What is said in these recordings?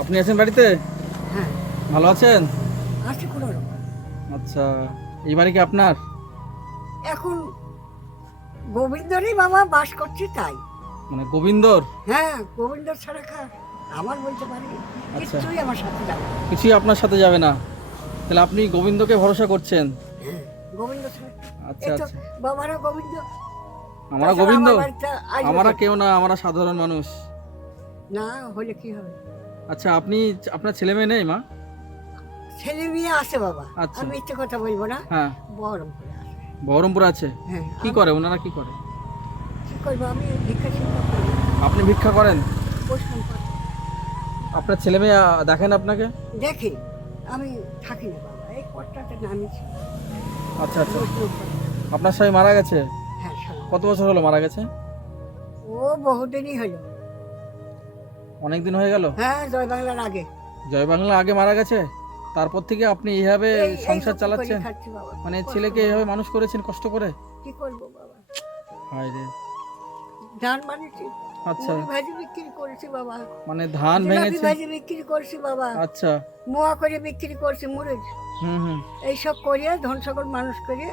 আপনি আছেন বাড়িতে? হ্যাঁ, ভালো আছেন? আছে কোনো রকম। আচ্ছা, এই বাড়ি কি আপনার? এখন গোবিন্দরই বাবা বাস করছে তাই। মানে গোবিন্দর? হ্যাঁ, গোবিন্দ ছাড়া আমার বলতে পারি আচ্ছা। কিছুই আমার সাথে যাবে না। কিছুই আপনার সাথে যাবে না, তাহলে আপনি গোবিন্দকে ভরসা করছেন? হ্যাঁ, গোবিন্দ ছাড়া আচ্ছা এই তো আচ্ছা। বাবারা গোবিন্দ। আমরা তাছাড়া গোবিন্দ? আমার বাড়িতে আসবে আমরা কে? কেউ না, আমরা সাধারণ মানুষ। না হলে কি হবে? আচ্ছা, আপনার ছেলে মেয়ে নেই মা? ছেলে মেয়ে আছে বাবা। আচ্ছা। আমি মিথ্যে কথা বলবো না। হ্যাঁ, বহরমপুরে আছে। বহরমপুরে আছে। হ্যাঁ, কি করে ওনারা, কি করে? কি করবো আমি ভিক্ষা চিন্তা করি। আপনি ভিক্ষা করেন? বসলাম পাশে। আপনার ছেলে মেয়ে দেখেন আপনাকে? দেখি আমি থাকি না বাবা, এই কটটাতে নামিয়েছি। আচ্ছা আচ্ছা। বসলাম পাশে। আপনার স্বামী মারা গেছে? হ্যাঁ, শালা। কত বছর হলো মারা গেছে? ও বহুদিনই হলো। অনেক দিন হয়ে গেল। হ্যাঁ, জয় বাংলার আগে। জয় বাংলা আগে মারা গেছে, তারপর থেকে আপনি এইভাবে এই সংসার টুকু চালাচ্ছেন? করে খাচ্ছি বাবা। মানে কষ্ট ছেলেকে বাবা। এইভাবে মানুষ করেছেন কষ্ট করে? কি করবো বাবা? হায় রে। ধান বানিয়েছি, আচ্ছা, মুড়ি ভাজি বিক্রি করেছি বাবা। মানে ধান জিলাপি ভেঙেছে। ভাজি বিক্রি করেছি বাবা। আচ্ছা। মোয়া করে বিক্রি করছি মুড়ি। হুম হুম। এইসব করে ধন সকল মানুষ করে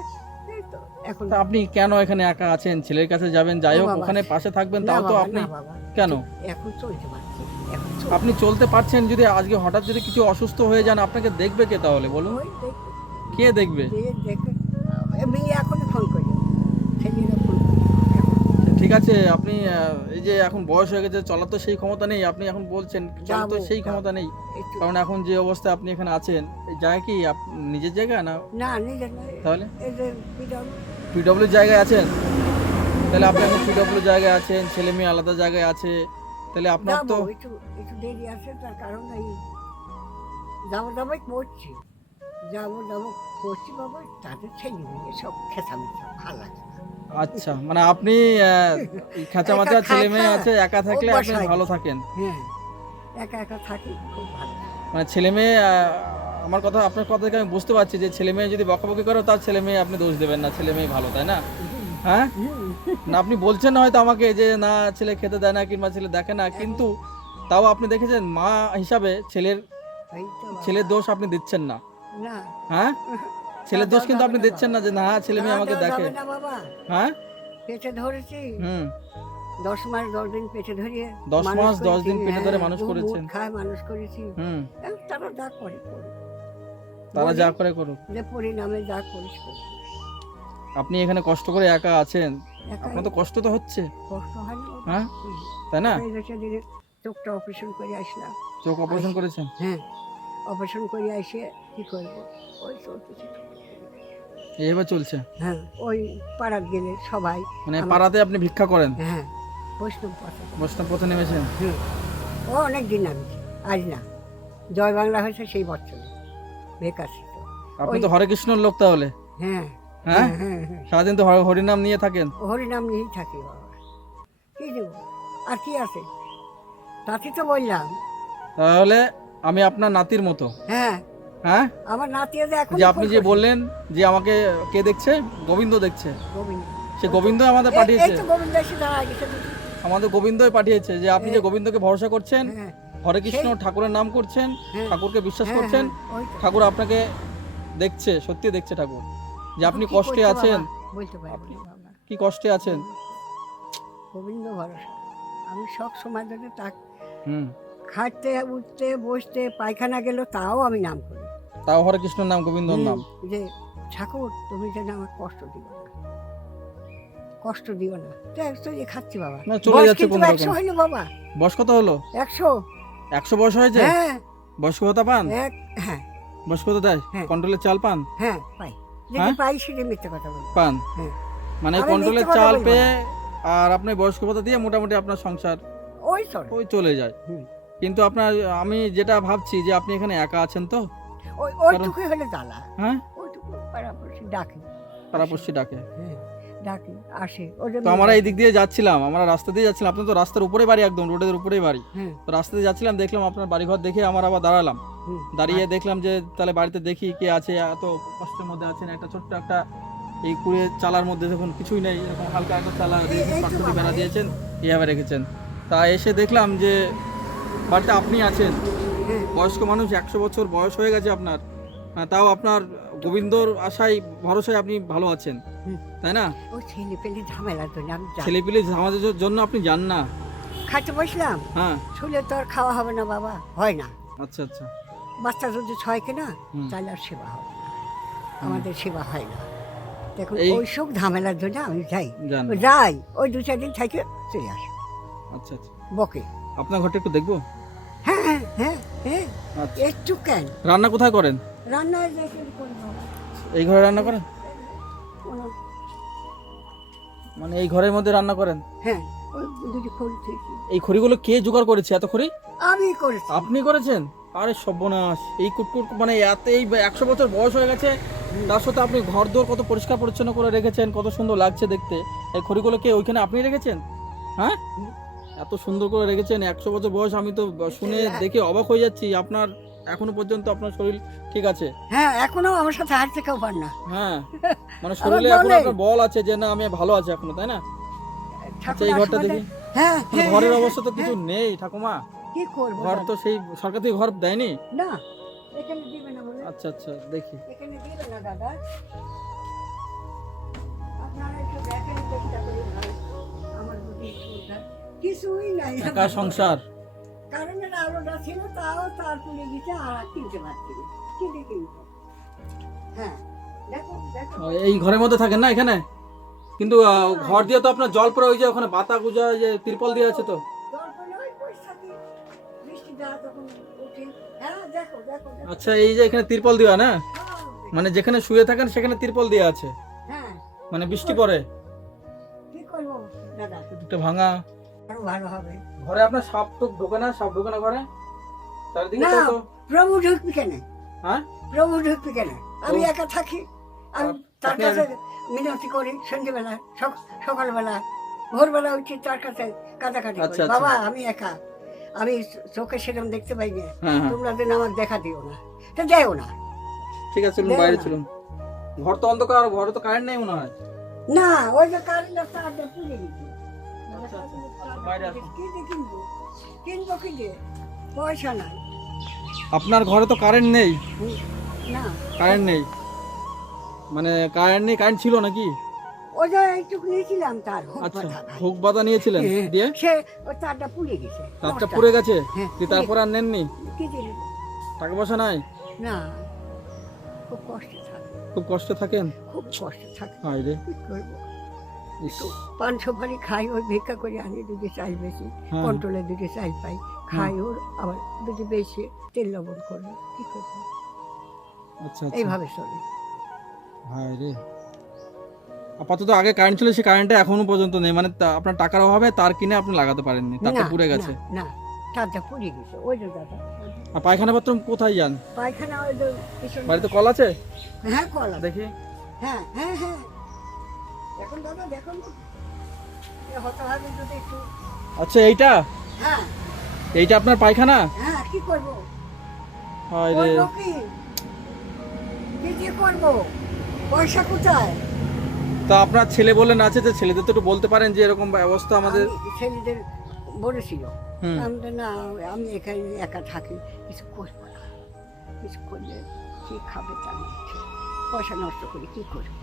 এই তো এখন। তা আপনি কেন এখানে একা আছেন? ছেলের কাছে যাবেন, যাই ও হোক, বাবা। ওখানে পাশে থাকবেন, না তাও তো বাবা, আপনি না বাবা। কেন? এখন চলতে পারছি। এখন চলতে- আপনি চলতে পারছেন, যদি আজকে হঠাৎ যদি কিছু অসুস্থ হয়ে যান, আপনাকে দেখবে কে তাহলে বলুন? ওই দেখে কে দেখবে? দেখে আমি এখনই ফোন করি, ছেলেরা ফোন করি ঠিক আছে, আপনি এই যে এখন বয়স হয়ে গেছে, চলার তো সেই ক্ষমতা নেই, আপনি এখন বলছেন চলার তো যাবো, সেই যাবো। ক্ষমতা নেই, একটু। কারণ এখন যে অবস্থায় আপনি এখানে আছেন, এই জায়গা কি নিজের জায়গা না? না নিজের নয়, তাহলে এই যে বিড়াল। পিডব্লিউ জায়গায় আছেন? তাহলে আপনি এখন পিডব্লিউ জায়গায় আছেন, ছেলে মেয়ে আলাদা জায়গায় আছে, তাহলে আপনার যাবো, তো একটু একটু দেরি আছে, তার কারণ এই যাবো যাবোই করছি, যাবো যাবো করছি বাবা। তাদের ছেলে মেয়ে সব খেসামেচা ভালো লাগে না। আচ্ছা, মানে আপনি এই খাঁচা মাচা একা ছেলে মেয়ে থাকা আছে, একা থাকলে অভ্যাস আপনি হয়ে ভালো গেছে। থাকেন? হ্যাঁ, একা একা থাকি খুব ভালো লাগে। মানে ছেলে মেয়ে আমার কথা, আপনার কথা থেকে আমি বুঝতে পারছি যে ছেলে মেয়ে যদি বকাবকি করে, তার ছেলে মেয়ে আপনি দোষ দেবেন না, ছেলে মেয়ে ভালো, তাই না? হ্যাঁ, না আপনি বলছেন না হয়তো আমাকে যে না ছেলে খেতে দেয় না কিংবা ছেলে দেখে না, কিন্তু তাও আপনি দেখেছেন মা হিসাবে এই তো বাবা। ছেলের দোষ আপনি দিচ্ছেন না। না, হ্যাঁ, ছেলের দোষ দেওয়া কিন্তু যাবে আপনি না দিচ্ছেন না যে না ছেলে মেয়ে না, আমাকে দেওয়া দেখে। যাবে না বাবা। হ্যাঁ। পেটে ধরেছি হুম। 10 মাস 10 দিন পেটে ধরিয়ে 10 মানুষ মাস 10 দিন করেছি। পেটে ধরে হ্যাঁ, মানুষ দুধ মুঠ করেছেন। খায় মানুষ করেছি। হুম। এখন তারা যা করে করুক। তারা বলি যা করে করুক, যে পরিণামে যা করিস করিস। আপনি এখানে কষ্ট করে একা আছেন, একাই আপনার তো কষ্ট তো হচ্ছে, কষ্ট হয় না বাবা? হ্যাঁ, তাই না? এই যে সেদিনে চোখটা অপারেশন করে আসলাম। চোখ অপারেশন করেছেন? হ্যাঁ, অপারেশন করে এসে কি করবো, ওই চলতেছে। এইভাবে চলছে? হ্যাঁ, ওই পাড়ার গেলে সবাই মানে আমার- পাড়াতে আপনি ভিক্ষা করেন? হ্যাঁ, বৈষ্ণব পথে। বৈষ্ণব পথে নেমেছেন? হুম, ও অনেক দিন নামিয়েছে, আজ না। জয় বাংলা হয়েছে সেই বছরে বেকাশি তো। আপনি ওই- তো হরে কৃষ্ণর লোক তাহলে? হ্যাঁ হ্যাঁ, হ্যাঁ হ্যাঁ হ্যাঁ, সারাদিন তো হরিনাম নিয়ে থাকেন? হরিনাম নিয়েই থাকি বাবা। কি দেব আর কি আছে, তাতে তো বললাম। তাহলে আমি আপনার নাতির মতো? হ্যাঁ, হ্যাঁ, আমার নাতিও যে এখন যে আপনি যে বললেন যে আমাকে কে দেখছে? গোবিন্দ দেখছে। গোবিন্দ, সে গোবিন্দই আমাদের এই পাঠিয়েছে। তো গোবিন্দ এসে দাঁড়ায় গেছে দেখি। আমাদের গোবিন্দই পাঠিয়েছে যে আপনি যে গোবিন্দকে ভরসা করছেন, হ্যাঁ হরে কৃষ্ণ ঠাকুরের নাম করছেন, হ্যাঁ, ঠাকুরকে বিশ্বাস হ্যাঁ, করছেন, হ্যাঁ, ওই তো। ঠাকুর আপনাকে দেখছে, সত্যি দেখছে ঠাকুর, যে আপনি এখন কি কষ্টে করতে আছেন। বাবা, বলতে পারবো না বাবা। কি কষ্টে আছেন? গোবিন্দ ভরসা, আমি সব সময় ধরে তাক হুম। খাটতে উঠতে বসতে পায়খানা গেল তাও আমি নাম করি। তাও হরে কৃষ্ণর নাম, গোবিন্দর নাম। যে ঠাকুর তুমি যেন আমার কষ্ট দিও না, কষ্ট দিও না। দেখ তো যে খাচ্ছি বাবা। না, চলে বয়স যাচ্ছে কিন্তু কোনো 100 রকম। হইলো বাবা, বয়স কত হলো? 100। 100 বয়স হয়েছে? হ্যাঁ বয়স্ক ভাতা পান? হ্যাঁ বয়স্ক ভাতা দেয়? হ্যাঁ। কন্ট্রোলের চাল পান? হ্যাঁ পাই, যদি হ্যাঁ? পাই সেটা মিথ্যে কথা বলি। পান? হ্যাঁ, মানে আমি কন্ট্রোলের মিথ্যে কথা চাল বলবো পেয়ে আর আপনি বয়স্ক ভাতা দিয়ে মোটামুটি আপনার সংসার ওই চল। ওই চলে যায়। হুম। কিন্তু আপনার, আমি যেটা ভাবছি যে আপনি এখানে একা আছেন তো? ওইটুকুই হলে জ্বালা, হ্যাঁ, ওইটুকু পাড়াপড়শি ডাকে। পাড়াপড়শি ডাকে। হ্যাঁ, ডাকে আসে ওই জন্য। তো আমরা এই দিক দিয়ে যাচ্ছিলাম, আমরা রাস্তা দিয়ে যাচ্ছিলাম, আপনার তো রাস্তার উপরে বাড়ি, একদম রোডের উপরেই বাড়ি। হ্যাঁ তো রাস্তা দিয়ে যাচ্ছিলাম, দেখলাম আপনার বাড়িঘর দেখে আমার আবার দাঁড়ালাম, হুম, দাঁড়িয়ে দেখলাম যে তাহলে বাড়িতে দেখি কে আছে, এত কষ্টের মধ্যে আছেন, একটা ছোট্ট একটা এই কুড়ে চালার মধ্যে দেখুন কিছুই নেই, এরকম হালকা একটা চালা দিয়েছেন, এই তো পাট্টি বাবা, বেড়া এই দিয়েছেন, এইভাবে রেখেছেন। তা এসে দেখলাম যে বাড়িতে আপনি আছেন, হ্যাঁ। বয়স্ক মানুষ, 100 বছর বয়স হয়ে গেছে আপনার, তাও আপনার গোবিন্দর আশায় ভরসায় আপনি ভালো আছেন, হুম। তাই না? ওই ছেলে পেলে ঝামেলার জন্য আমি যাই। ছেলেপিলে আমাদের জন্য আপনি যান না। খাইতে বসলাম, হ্যাঁ, শুলে তো আর খাওয়া হবে না বাবা, হয় না। আচ্ছা আচ্ছা। বাচ্চা যদি ছয় কিনা হুম। তাহলে আর সেবা হবে না, আমাদের সেবা হয় না। দেখুন এই- ওই সব ঝামেলার জন্য আমি যাই, যান। যাই ওই 2-4 দিন থেকে চলে আসি আচ্ছা আচ্ছা। বকে। আপনার ঘরটা একটু দেখবো? হ্যাঁ হ্যাঁ হ্যাঁ হ্যাঁ, আচ্ছা। একটু কেন রান্না কোথায় করেন? রান্নায় দেখে করবো এই ঘরে রান্না করেন? কোনো- মানে এই ঘরের মধ্যে রান্না করেন? হ্যাঁ ওই দুটি খড়ি থেকে এই খড়িগুলো কে জোগাড় করেছে এত খড়ি? আমি করেছি। আপনি করেছেন? আরে সর্বনাশ, এই কুটকুট মানে এত এই 100 বছর বয়স হয়ে গেছে, তার সাথে আপনি ঘর দোর কত পরিষ্কার পরিচ্ছন্ন করে রেখেছেন, কত সুন্দর লাগছে দেখতে। এই খড়িগুলো কে ওইখানে আপনি রেখেছেন? হ্যাঁ, এত সুন্দর করে রেখেছেন, 100 বছর বয়স, আমি তো শুনে দেখে অবাক হয়ে যাচ্ছি। আপনার এখনো পর্যন্ত আপনার শরীর ঠিক আছে? হ্যাঁ এখনো আমার সাথে হাঁটতে কেউ পার না। হ্যাঁ, মানে শরীরে আমার এখনো বলে। আপনার বল আছে যে না আমি ভালো আছি এখনো, তাই না? আচ্ছা, এই ঠাকুর ঘরটা আশীর্বাদে- দেখি। হ্যাঁ মানে হ্যাঁ, ঘরের হ্যাঁ, অবস্থা তো কিছু হ্যাঁ, নেই ঠাকুমা, কি করবো ঘর দাদা? তো সেই সরকার থেকে ঘর দেয়নি। না এখানে দিবে না বলে, আচ্ছা আচ্ছা, দেখি। এখানে দিবে না দাদা। আপনারা একটু দেখেন চেষ্টা করে ভালো, আমার বুদ্ধি সুবিধার কিছুই নাই। একা সংসার। কারেন্টের আলোটা ছিল তাও তার পুড়ে গেছে, আর কিনতে পারছি না। কিনে কিনবো। হ্যাঁ দেখো দেখো এই ঘরের মধ্যে থাকেন না এখানে? কিন্তু ঘর দিয়ে তো আপনার জল পড়ে, ওই যে ওখানে বাতা গুজা যে তিরপল দিয়ে আছে তো। দরকার ওই বৈশাখী বৃষ্টি যা তখন উঠে। হ্যাঁ দেখো দেখো দেখো। আচ্ছা, এই যে এখানে তিরপল দেওয়া না, হ্যাঁ, মানে যেখানে শুয়ে থাকেন সেখানে তিরপল দেওয়া আছে, হ্যাঁ মানে বৃষ্টি পড়ে। কি করবো দাদা, একটা ভাঙা আরো ভালো হবে। ঘরে আপনার সাপ তো ঢোকে না? সাপ ঢোকে না ঘরে? চারিদিকে না, তো প্রভু ঢুকবি কেন? হ্যাঁ, প্রভু ঢুকবি কেন? আমি ও। একা থাকি, আমি আপ- তার আপনি কাছে মিনতি করি সন্ধ্যেবেলা, সকালবেলা, ভোরবেলা উঠি তার কাছে কাটাকাটি করি। আচ্ছা, আচ্ছা। বাবা আমি একা, আমি চোখে সেরকম দেখতে পাই না, হ্যাঁ হ্যাঁ, তোমরা যেন আমাকে দেখা দিও না, তো দেও না। ঠিক আছে, চলুন দেও বাইরে না। চলুন। ঘর তো অন্ধকার, ঘরে তো কারেন্ট নেই মনে হয়। না ওই যে কারেন্টের তারটা পুড়ে গেছে। আচ্ছা, বাইরে আসুন। কি দিয়ে কিনবো? কিনবো কি দিয়ে? পয়সা নাই। আপনার ঘরে তো কারেন্ট নেই? না কারেন্ট নেই মানে কারেন্ট নেই, কারেন্ট ছিল নাকি? ওই যে এইটুকু নিয়েছিলাম তার হুক আচ্ছা, বাঁধা ভাই। হুক বাতা নিয়েছিলেন, দিয়ে সে ওই তারটা পুড়ে গেছে। তারটা নষ্ট। পুড়ে গেছে, হ্যাঁ, দিয়ে তারপর আর নেননি? কি দিলি? টাকা পয়সা নাই? না খুব কষ্টে থাকে, খুব কষ্টে থাকেন? খুব কষ্টে থাকে। হায় রে, কি করবো? ইস, পান সুপারি খাই, ওই ভিক্ষা করে আনি, দুটো চাল বেশি হ্যাঁ। কন্ট্রোলে দুটো চাল পাই, খাই ওর আবার দুটো বেশি তেল লবণ করবো, কি করবো? আচ্ছা আচ্ছা, এইভাবে চলে। হায় রে। আপাতত আগে কারেন্ট ছিল, সেই কারেন্টটা এখনো পর্যন্ত নেই, মানে আপনার টাকার অভাবে তার কিনে আপনি লাগাতে পারেননি, তারটা না, পুড়ে গেছে। না, না তারটা পুড়ে গেছে। ওই যে দাদা আর পায়খানা বাথরুম কোথায় যান? পায়খানা ওই যে পিছনে- বাড়িতে কল আছে? হ্যাঁ কলা, দেখি। হ্যাঁ হ্যাঁ হ্যাঁ। এখন দাদা দেখুন হতে হবে যদি একটু। আচ্ছা, এইটা হ্যাঁ এইটা আপনার পায়খানা? হ্যাঁ কি করবো? হায় রে, করবো কি? কি দিয়ে করবো? পয়সা কোথায়? তা আপনার ছেলে বলেন আছে, যে ছেলেদের তো একটু বলতে পারেন যে এরকম অবস্থা আমাদের। আমি ছেলেদের বলেছিল, হুম। আমি তো না, আমি এখানে একা থাকি, কিছু করবো না, কিছু করলে কি খাবে তা নেই। পয়সা নষ্ট করে কি করবো?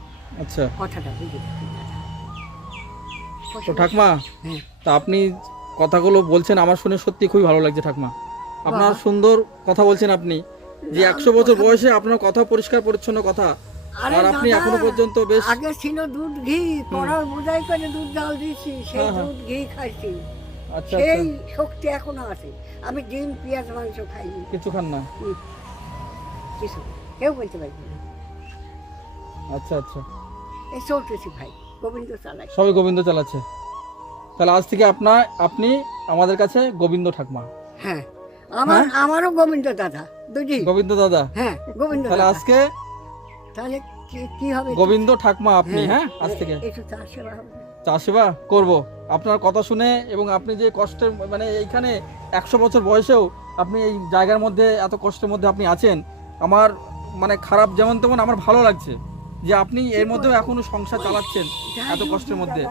আচ্ছা, কথাটা বুঝে থাকি দাদা। তো পয়সা ঠাকমা, হ্যাঁ। তা আপনি কথাগুলো বলছেন আমার শুনে সত্যি খুবই ভালো লাগছে ঠাকমা। আপনার বাবা। সুন্দর কথা বলছেন আপনি, যে না, 100 বছর কথা- বয়সে আপনার কথা পরিষ্কার পরিচ্ছন্ন কথা, আরে আর আপনি দাদা, এখনো পর্যন্ত বেশ। আগে ছিল দুধ ঘি, কড়ার বোঝাই করে দুধ জাল দিয়েছি, সেই হ্যাঁ, হ্যাঁ। দুধ ঘি খাইছি, আচ্ছা সেই আচ্ছা, শক্তি এখনো আছে। আমি ডিম পেঁয়াজ মাংস খাইনি, কিছু খান না? কিছু কেউ বলতে পারবে না। আচ্ছা আচ্ছা, এই চলতেছি ভাই, গোবিন্দ চালাই। সবই গোবিন্দ চালাচ্ছে। তাহলে আজ থেকে আপনি আমাদের কাছে গোবিন্দ ঠাকমা। হ্যাঁ আমারও গোবিন্দ দাদা, দুজি। গোবিন্দ দাদা, হ্যাঁ গোবিন্দ তাহলে দাদা। আজকে তাহলে কি হবে? গোবিন্দ ঠাকমা আপনি, হ্যাঁ আজ থেকে একটু তার সেবা হবে। চা সেবা করব আপনার কথা শুনে। এবং আপনি যে কষ্টের, মানে এইখানে 100 বছর বয়সেও আপনি এই জায়গার মধ্যে এত কষ্টের মধ্যে আপনি আছেন, আমার মানে খারাপ যেমন তেমন আমার ভালো লাগছে যে আপনি এর মধ্যেও এখনো সংসার চালাচ্ছেন এত কষ্টের মধ্যে।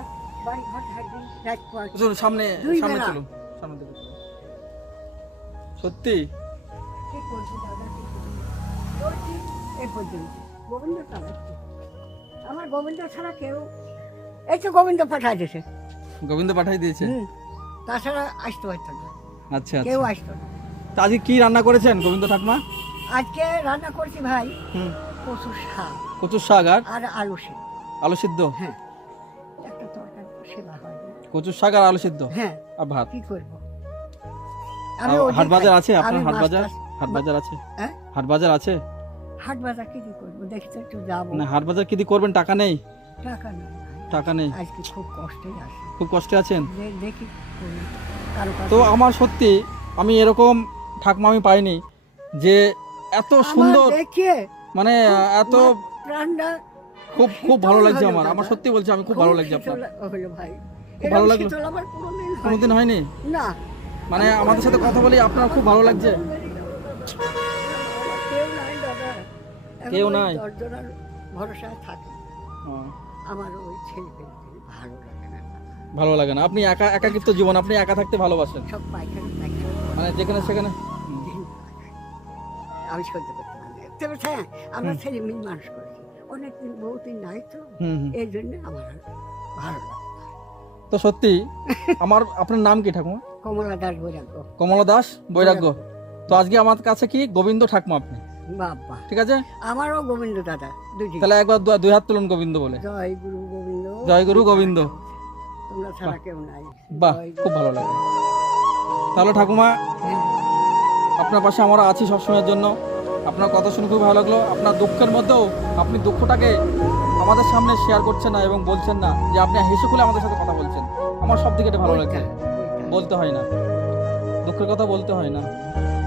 বাড়ি ঘর ঝাড়বি, রাত পর চলুন সামনে, দুই সামনে বেলা। চলুন, সামনে দিকে। সত্যি কি করবো দাদা, কি করবো? চলছি এই পর্যন্ত। গোবিন্দ চালাচ্ছে। আমার গোবিন্দ ছাড়া কেউ, এই তো গোবিন্দ পাঠায় দিয়েছে। গোবিন্দ পাঠাই দিয়েছে। তাছাড়া আসতে পারতো না, আচ্ছা কেউ আচ্ছা। আসতো না। তা আজকে কি রান্না করেছেন গোবিন্দ ঠাকুমা? আজকে রান্না করছি ভাই হুম, কচুর শাক কচুর শাক আর আর আলু সেদ্ধ। আলু সিদ্ধ। হ্যাঁ, একটা তরকারি সেবা হয় না। কচুর শাক আর আলু সিদ্ধ হ্যাঁ, আর ভাত। কি করবো? আর ওদিন হাট বাজার খাই। আছে আপনার? আমি হাট মাছ বাজার, টাছ- হাট বাজার আছে? হ্যাঁ? হাট বাজার আছে হাট বাজার কি করবো? দেখতে একটু যাবো। না? হাট বাজার কি দিয়ে করবেন? টাকা নেই? টাকা নেই ভাই। টাকা নেই, আজকে খুব কষ্টে আছে। খুব কষ্টে আছেন। দেখি করি। কারো কাছে তো আমার সত্যি আমি এরকম ঠাকুমা আমি পাইনি যে এত আমার সুন্দর, দেখে মানে এত প্রাণটা খুব খুব ভালো শীতল লাগছে হলো আমার। দাদা। আমার সত্যি বলছি, আমি খুব ভালো লাগছে আপনার। শীতল হলো ভাই। খুব ভালো এরকম লাগলো। শীতল আমার কোনোদিন কোনোদিন হয়নি? না। মানে আমাদের সাথে কথা বলি আপনার খুব ভালো লাগছে। কেউ নাই দাদা, কেউ এখন ওই নাই? দরজার ভরসায় থাকে। ও, আমার ওই ছেলে ভালো লাগে না দাদা। ভালো লাগে না? আপনি একা, একাকিত্ব জীবন, আপনি একা থাকতে ভালোবাসেন, সব পায়খানা পায়খানা করে মানে যেখানে সেখানে। দিন কাটায়। আমি সহ্য করতে পারি না। তবে হ্যাঁ, আমরা ছেলে মেয়ে মানুষ করেছি অনেকদিন, বহুদিন নাই তো, হুম হুম। এই জন্য আমার আর ভালো লাগে। তো সত্যি আমার, আপনার নাম কি ঠাকুমা? কমলা দাস বৈরাগ্য। কমলা দাস বৈরাগ্য। তো আজকে আমার কাছে কি গোবিন্দ ঠাকুমা আপনি, বাবা, ঠিক আছে? আমারও গোবিন্দ দাদা দুজি। তাহলে একবার দুই হাত তুলুন গোবিন্দ বলে। জয় গুরু গোবিন্দ, জয় গুরু গোবিন্দ। তোমরা ছাড়া কেউ নাই। বাহ, জয় খুব ভালো লাগে। তাহলে ঠাকুমা হ্যাঁ, আপনার পাশে আমরা আছি সবসময়ের জন্য। আপনার কথা শুনে খুব ভালো লাগলো। আপনার দুঃখের মধ্যেও আপনি দুঃখটাকে আমাদের সামনে শেয়ার করছেন না এবং বলছেন না, যে আপনি হেসে খুলে আমাদের সাথে কথা বলছেন। আমার সব দিকে এটা ভালো লাগছে। ওইটা। বলতে হয় না, দুঃখের কথা বলতে হয় না।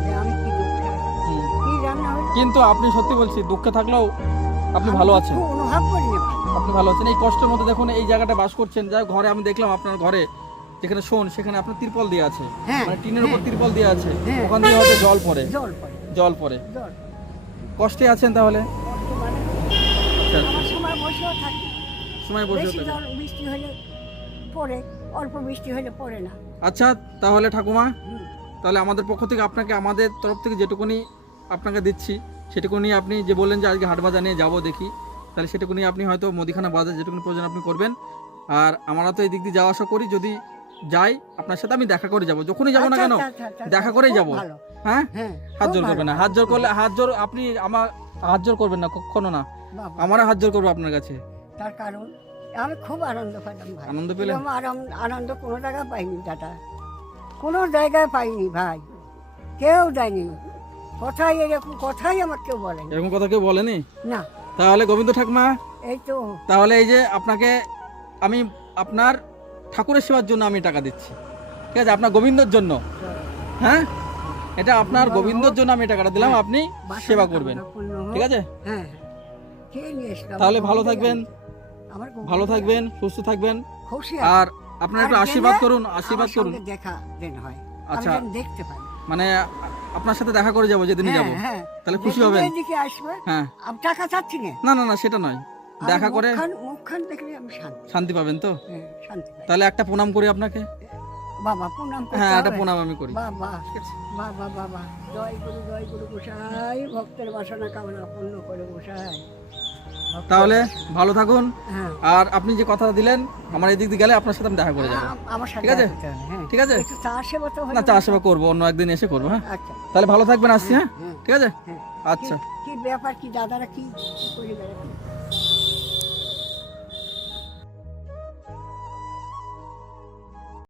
যে আমি কি দুঃখে আছি, হুম। কি রান্না হয়েছে, কিন্তু আপনি সত্যি বলছি, দুঃখে থাকলেও আপনি আমি ভালো দুঃখ আছেন। অনুভব করি না ভাই। আপনি ভালো আছেন। এই কষ্টের মধ্যে দেখুন এই জায়গাটা বাস করছেন, যা ঘরে আমি দেখলাম আপনার ঘরে যেখানে শোন সেখানে আপনার তিরপল দিয়ে আছে, হ্যাঁ, মানে টিনের উপর হ্যাঁ, তিরপল দিয়ে আছে, হ্যাঁ। ওখান দিয়ে হয়তো জল পড়ে, জল পড়ে, জল পড়ে। জল। কষ্টে আছেন তাহলে? কষ্ট মানে আচ্ছা, আমার সময় বসেও থাকি। সময় বসে বেশি থাকে। জল বৃষ্টি হলে পড়ে, অল্প বৃষ্টি হলে পড়ে না। আচ্ছা তাহলে ঠাকুমা, হুম। তাহলে আমাদের পক্ষ থেকে আপনাকে, আমাদের তরফ থেকে যেটুকুনি আপনাকে দিচ্ছি সেটুকুনি, আপনি যে বললেন যে আজকে হাট বাজার নিয়ে যাবো দেখি, তাহলে সেটুকুনি আপনি হয়তো মুদিখানা বাজার যেটুকুনি প্রয়োজন আপনি করবেন। আর আমরা তো এই দিক দিয়ে যাওয়া আসা করি, যদি যাই আপনার সাথে আমি দেখা করে যাব, যখনই যাবো না কেন দেখা করেই যাব। ভালো। হ্যাঁ, হ্যাঁ, হাত খুব জোর ভালো। করবেন না, হাত জোর করলে, হাত জোর আপনি আমার হাত জোর করবেন না কখনো না, বাবা, আমারও হাত জোর করবো আপনার কাছে। তার কারণ আমি খুব আনন্দ পেলাম ভাই। আনন্দ পেলেন? এরকম আনন্দ কোনো জায়গায় পাইনি দাদা, কোনো জায়গায় পাইনি ভাই, কেউ দেয়নি। কথাই এরকম কথাই আমার কেউ বলেনি। এরকম কথা কেউ বলেনি? না, তাহলে গোবিন্দ ঠাকুমা, এই তো তাহলে এই যে আপনাকে আমি আপনার ঠাকুরের সেবার জন্য আমি টাকা দিচ্ছি, ঠিক আছে? আপনার গোবিন্দর জন্য, হ্যাঁ, এটা আপনার গোবিন্দর জন্য আমি টাকাটা দিলাম, আপনি সেবা করবেন, ঠিক আছে? হ্যাঁ, খেয়ে নিয়ে এসলাম। তাহলে ভালো থাকবেন, আমার ভালো থাকবেন, সুস্থ থাকবেন। খুশি আর আপনার একটু আর আশীর্বাদ গেলে করুন, আশীর্বাদ আমার করুন। সঙ্গে দেখা দেন হয়, আমি আচ্ছা, যেন দেখতে পাই। মানে আপনার সাথে দেখা করে যাবো যেদিনই যাবো, হ্যাঁ, তাহলে খুশি যেদিন হবেন। এদিকে আসবে, হ্যাঁ, আমি টাকা চাচ্ছি না, না না না, সেটা নয়, দেখা করে মুখখান দেখলে আমি শান্তি, শান্তি পাবেন তো? হ্যাঁ, শান্তি পাই। তাহলে একটা প্রণাম করি আপনাকে। বাবা প্রণাম করতে হ্যাঁ, একটা হবে? প্রণাম আমি করি। বাবা, ঠিক আছে? বাবা, বাবা, জয় গুরু গোসাই, ভক্তের বাসনা কামনা পূর্ণ করে গোসাই। ভক্তের তাহলে বাসনা। ভালো থাকুন। হ্যাঁ, আর আপনি যে কথা দিলেন, আমার এই দিক দিয়ে গেলে আপনার সাথে আমি দেখা করে যাবো, আমার সাথে ঠিক আছে? দেখা করতে হবে, হ্যাঁ। ঠিক আছে? একটু চা সেবা তো হলো না, চা সেবা করবো, অন্য একদিন এসে করবো। হ্যাঁ, আচ্ছা, তাহলে ভালো থাকবেন, আসছি। হ্যাঁ, হ্যাঁ, ঠিক আছে? হ্যাঁ। আচ্ছা। কি ব্যাপার, কি দাদারা কি করে বেড়াচ্ছে?